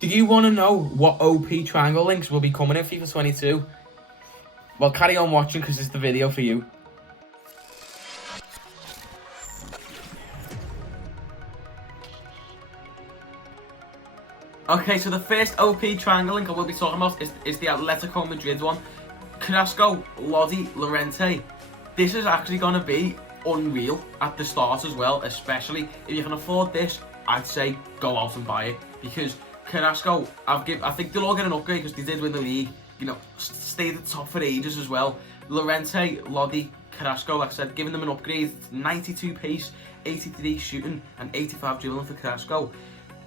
Do you want to know what OP triangle links will be coming in FIFA 22? Well, carry on watching because it's the video for you. Okay, so the first OP triangle link I will be talking about is the Atletico Madrid one. Carrasco, Lodi, Llorente. This is actually going to be unreal at the start as well, especially if you can afford this. I'd say go out and buy it, because Carrasco, I think they'll all get an upgrade because they did win the league. You know, stayed at the top for ages as well. Llorente, Lodi, Carrasco, like I said, giving them an upgrade. 92 pace, 83 shooting, and 85 dribbling for Carrasco.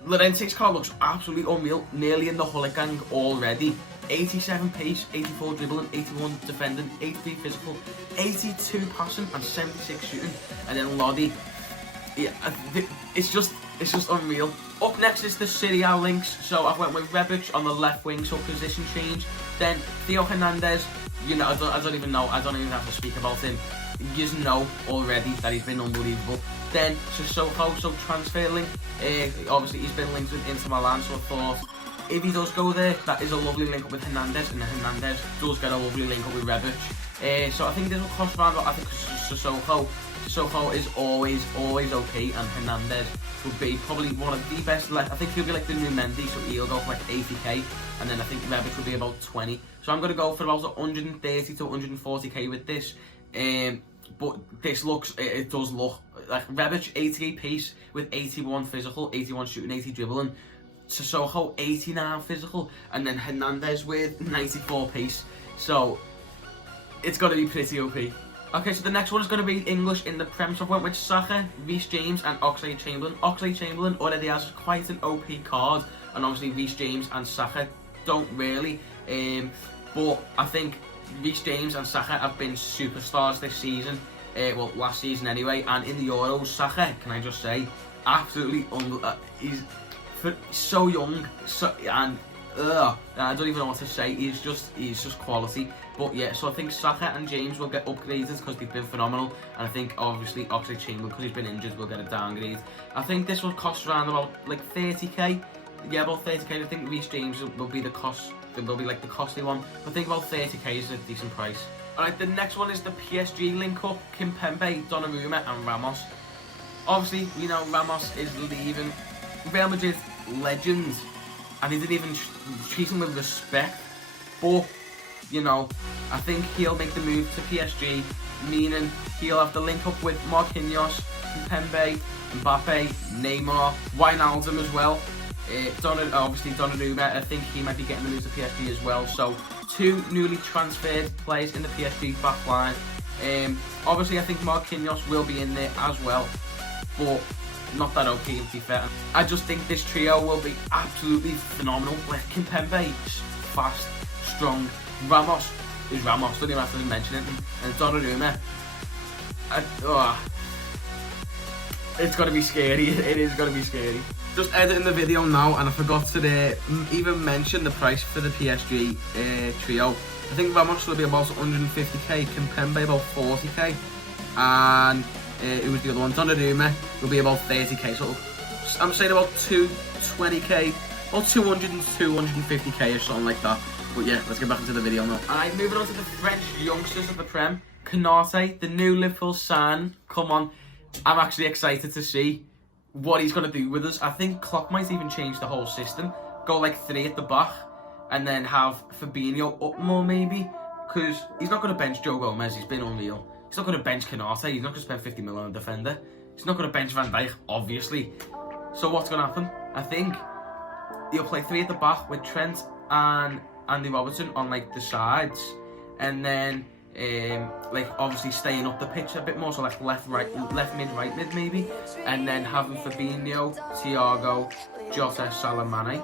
Llorente's car looks absolutely unreal, nearly in the Hullet gang already. 87 pace, 84 dribbling, 81 defending, 83 physical, 82 passing, and 76 shooting. And then Lodi, yeah, it's just unreal. Up next is the Serie A links. So I went with Rebic on the left wing, so position change. Then Theo Hernandez, you know, I don't even have to speak about him. You just know already that he's been unbelievable. Then Sissoko, so transfer link. Obviously he's been linked with Inter Milan, so I thought if he does go there, that is a lovely link up with Hernandez, and Hernandez does get a lovely link up with Rebic. So I think this will cost around, I think Sissoko is always OP, and Hernandez would be probably one of the best left. I think he'll be like the new Mendy, so he'll go for like 80k, and then I think Rebic will be about 20. So I'm going to go for about 130 to 140k with this. But this looks, it does look like Rebic 88 pace with 81 physical, 81 shooting, 80 dribbling. Sissoko 89 physical, and then Hernandez with 94 pace. So it's got to be pretty OP. Okay, so the next one is going to be English in the Prem. So I went with Saka, Reece James, and Oxlade-Chamberlain. Oxlade-Chamberlain already has quite an OP card, and obviously Reece James and Saka don't really. But I think Reece James and Saka have been superstars this season. Well, last season anyway, and in the Euros, Saka, can I just say, absolutely he's so young, and I don't even know what to say. He's just quality. But yeah, so I think Saka and James will get upgraded because they've been phenomenal, and I think obviously Oxlade-Chamberlain, because he's been injured, will get a downgrade. I think this will cost around about like 30k. Yeah, about 30k. I think Reece James will be the cost. It will be like the costly one. But I think about 30k is a decent price. Alright, the next one is the PSG link up. Kimpembe, Donnarumma, and Ramos. Obviously, you know Ramos is leaving. Real Madrid legend, and he didn't even treat him with respect. But you know, I think he'll make the move to PSG, meaning he'll have the link up with Marquinhos, Kimpembe, Mbappe, Neymar, Wijnaldum as well. Obviously Donnarumma, I think he might be getting the move to PSG as well. So two newly transferred players in the PSG back line. Obviously I think Marquinhos will be in there as well, but not that OP, to be fair. I just think this trio will be absolutely phenomenal. Like Kimpembe, fast, strong. Ramos is Ramos, don't even have to mention it. And Donnarumma, it's gonna be scary. It is gonna be scary. Just editing the video now, and I forgot to even mention the price for the PSG trio. I think Ramos will be about 150k, Kimpembe about 40k, and it was the other one, Donnarumma, will be about 30k. So I'm saying about 220k, or 200 and 250k or something like that. But yeah, let's get back into the video now. Alright, moving on to the French youngsters of the Prem. Konate, the new Liverpool sign. Come on, I'm actually excited to see what he's going to do with us. I think Klopp might even change the whole system. Go like 3 at the back, and then have Fabinho up more maybe. Because he's not going to bench Joe Gomez, he's been unreal. He's not going to bench Konate, he's not going to spend 50 million on a defender. He's not going to bench Van Dijk, obviously. So what's going to happen? I think he'll play 3 at the back with Trent and Andy Robertson on like the sides, and then like obviously staying up the pitch a bit more, so like left mid, right mid maybe, and then having Fabinho, Thiago, Jota, Salah, Mane.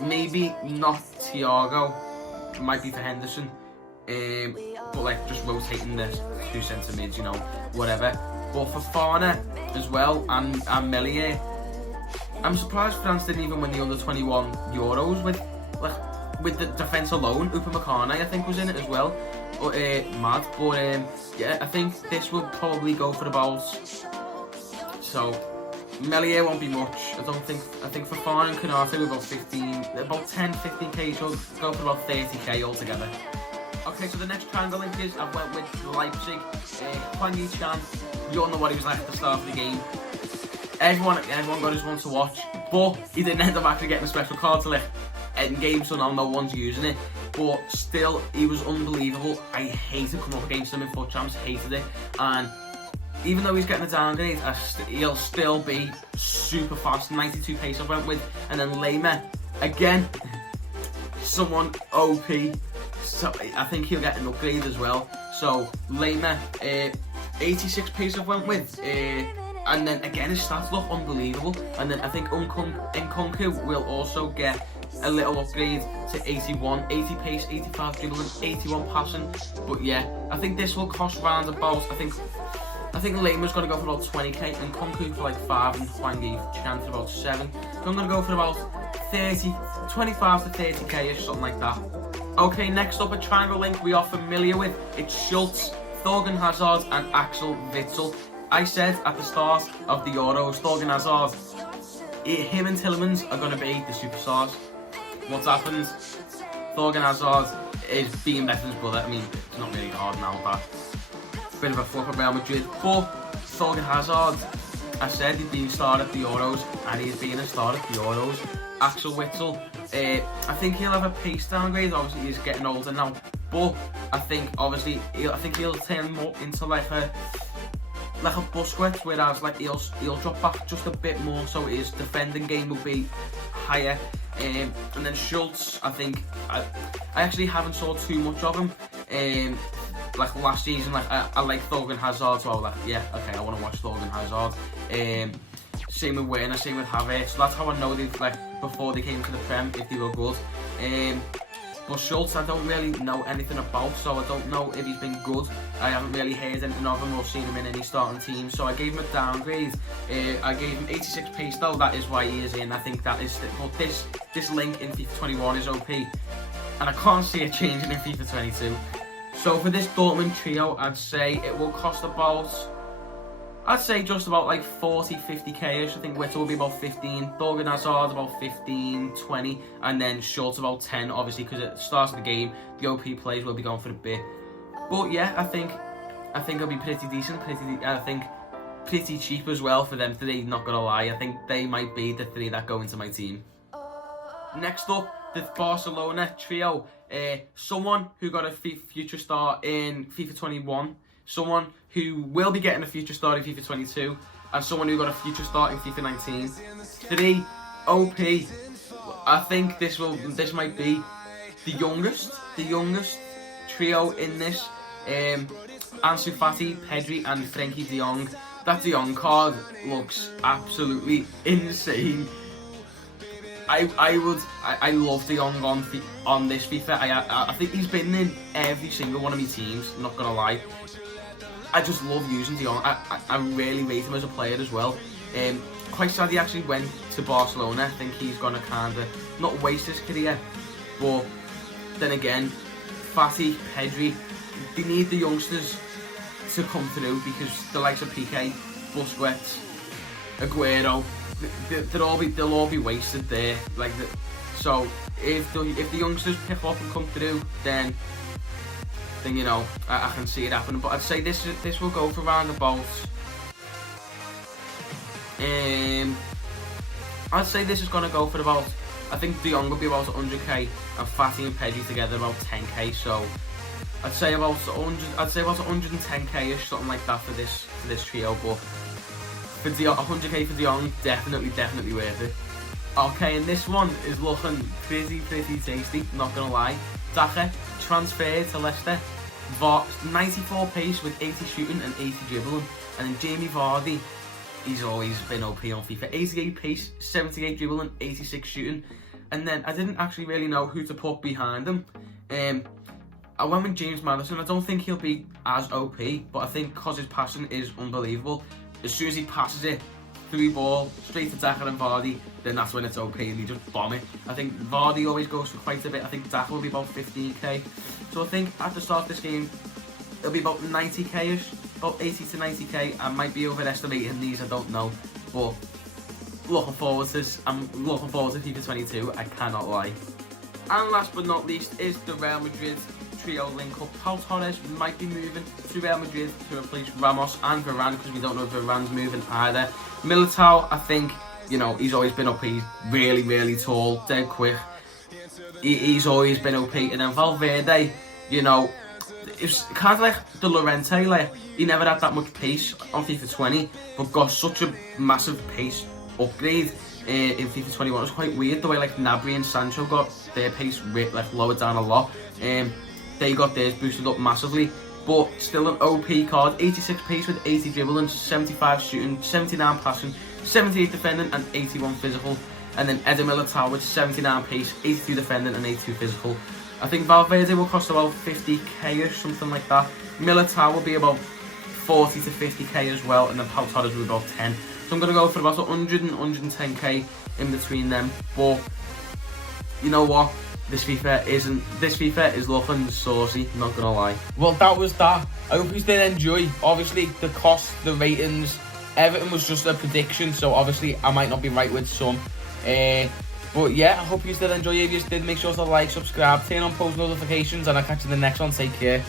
Maybe not Thiago, might be for Henderson, but like just rotating the 2 centre mids, you know, whatever. But for Fana as well, and Melier, I'm surprised France didn't even win the under-21 Euros with the defence alone. Upamecano, I think, was in it as well. Mad. But yeah, I think this will probably go for about, so Melier won't be much. I think for Fafana and Canate we're about 10-15k, so go for about 30k altogether. Okay, so the next triangle link is I went with Leipzig. Huang Yi-chan, you all know what he was like at the start of the game. Everyone got his one to watch, but he didn't end up actually getting a special card till end game, so now no one's using it. But still, he was unbelievable. I hated coming up against him in FUT Champs, hated it. And even though he's getting a downgrade, he'll still be super fast. 92 pace I went with. And then Lema, again, someone OP. So I think he'll get an upgrade as well. So Lema, 86 pace I went with. And then again, his stats look unbelievable. And then I think Nkunku will also get a little upgrade to 81, 80 pace, 85 dribbling, 81 passing. But yeah, I think this will cost round about, I think Lema's going to go for about 20k, and Nkunku for like 5, and Huang Yi-chan for about 7. So I'm going to go for about 25 to 30k-ish, something like that. Okay, next up a triangle link we are familiar with. It's Schultz, Thorgan Hazard and Axel Witsel. I said at the start of the Euros, Thorgan Hazard, him and Tielemans are going to be the superstars. What's happened? Thorgan Hazard is being better than his brother. I mean, it's not really hard now, but bit of a flop at Real Madrid. But Thorgan Hazard, I said he'd been a star at the Euros, and he's been a star at the Euros. Axel Witsel, I think he'll have a pace downgrade. Obviously, he's getting older now, but I think obviously he'll turn more into like a Busquets, whereas like he'll drop back just a bit more, so his defending game will be higher. And then Schultz, I think I actually haven't saw too much of him. Like last season, like I like Thorgan Hazard, so I was like, yeah, okay, I want to watch Thorgan Hazard. Same with Werner, same with Havertz. So that's how I know they like before they came to the Prem if they were good. But Schultz, I don't really know anything about, so I don't know if he's been good. I haven't really heard anything of him or seen him in any starting team, so I gave him a downgrade. I gave him 86 pace though, that is why he is in. I think that is, but this link in FIFA 21 is OP, and I can't see it changing in FIFA 22. So for this Dortmund trio, I'd say it will cost about, just about like 40-50k-ish. I think Witsel will be about 15, Thorgan Hazard about 15, 20, and then Schultz about 10, obviously, because at the start of the game, the OP players will be going for a bit. But yeah, I think it'll be pretty decent, I think pretty cheap as well for them three, not gonna lie. I think they might be the three that go into my team. Next up, the Barcelona trio. Someone who got a future star in FIFA 21, someone who will be getting a future star in FIFA 22, and someone who got a future star in FIFA 19. 3 OP. I think this might be the youngest trio in this. Ansu Fati, Pedri, and Frenkie de Jong. That de Jong card looks absolutely insane. I love de Jong on this FIFA. I think he's been in every single one of my teams, not gonna lie. I just love using de Jong. I really rate him as a player as well. Quite sad he actually went to Barcelona. I think he's gonna kinda not waste his career, but then again, Fati, Pedri, they need the youngsters to come through, because the likes of Piqué, Busquets, Aguero, they'll all be wasted there. So if the youngsters pick up and come through, then you know, I can see it happening. But I'd say this will go for around about. I'd say this is gonna go for about. I think de Jong will be about 100k, and Fati and Pedri together about 10k. So I'd say about 110k-ish, something like that for this trio. But for 100k for de Jong, definitely worth it. Okay, and this one is looking pretty tasty, not gonna lie. Daka transferred to Leicester, 94 pace with 80 shooting and 80 dribbling. And then Jamie Vardy, he's always been OP on FIFA. 88 pace, 78 dribbling, 86 shooting. And then I didn't actually really know who to put behind him. I went with James Maddison. I don't think he'll be as OP, but I think because his passing is unbelievable. As soon as he passes it, through ball, straight to Daka and Vardy, then that's when it's OP and he just bomb it. I think Vardy always goes for quite a bit. I think Daka will be about 15k. So I think at the start of this game, it'll be about 90k-ish, about 80 to 90k. I might be overestimating these, I don't know. But looking forward to this. I'm looking forward to FIFA 22. I cannot lie. And last but not least is the Real Madrid trio link-up. Pau Torres might be moving to Real Madrid to replace Ramos and Varane, because we don't know if Varane's moving either. Militao, I think, you know, he's always been OP. He's really, really tall, dead quick. He's always been OP. And then Valverde, you know, it's kind of like the Llorente, like, he never had that much pace on FIFA 20, but got such a massive pace upgrade in FIFA 21. It was quite weird the way like Gnabry and Sancho got their pace like lowered down a lot. They got theirs boosted up massively, but still an OP card. 86 pace with 80 dribbling, 75 shooting, 79 passing, 78 defending and 81 physical. And then Eder Militao with 79 pace, 82 defending and 82 physical. I think Valverde will cost about 50k or something like that. Militao will be about 40 to 50k as well, and then Pau Torres will be about 10. So I'm going to go for about 100 and 110k in between them. But you know what? This FIFA is looking saucy, not gonna lie. Well, that was that. I hope you did enjoy. Obviously, the cost, the ratings, everything was just a prediction, so obviously I might not be right with some. But yeah, I hope you did enjoy. If you did, make sure to like, subscribe, turn on post notifications, and I'll catch you in the next one. Take care.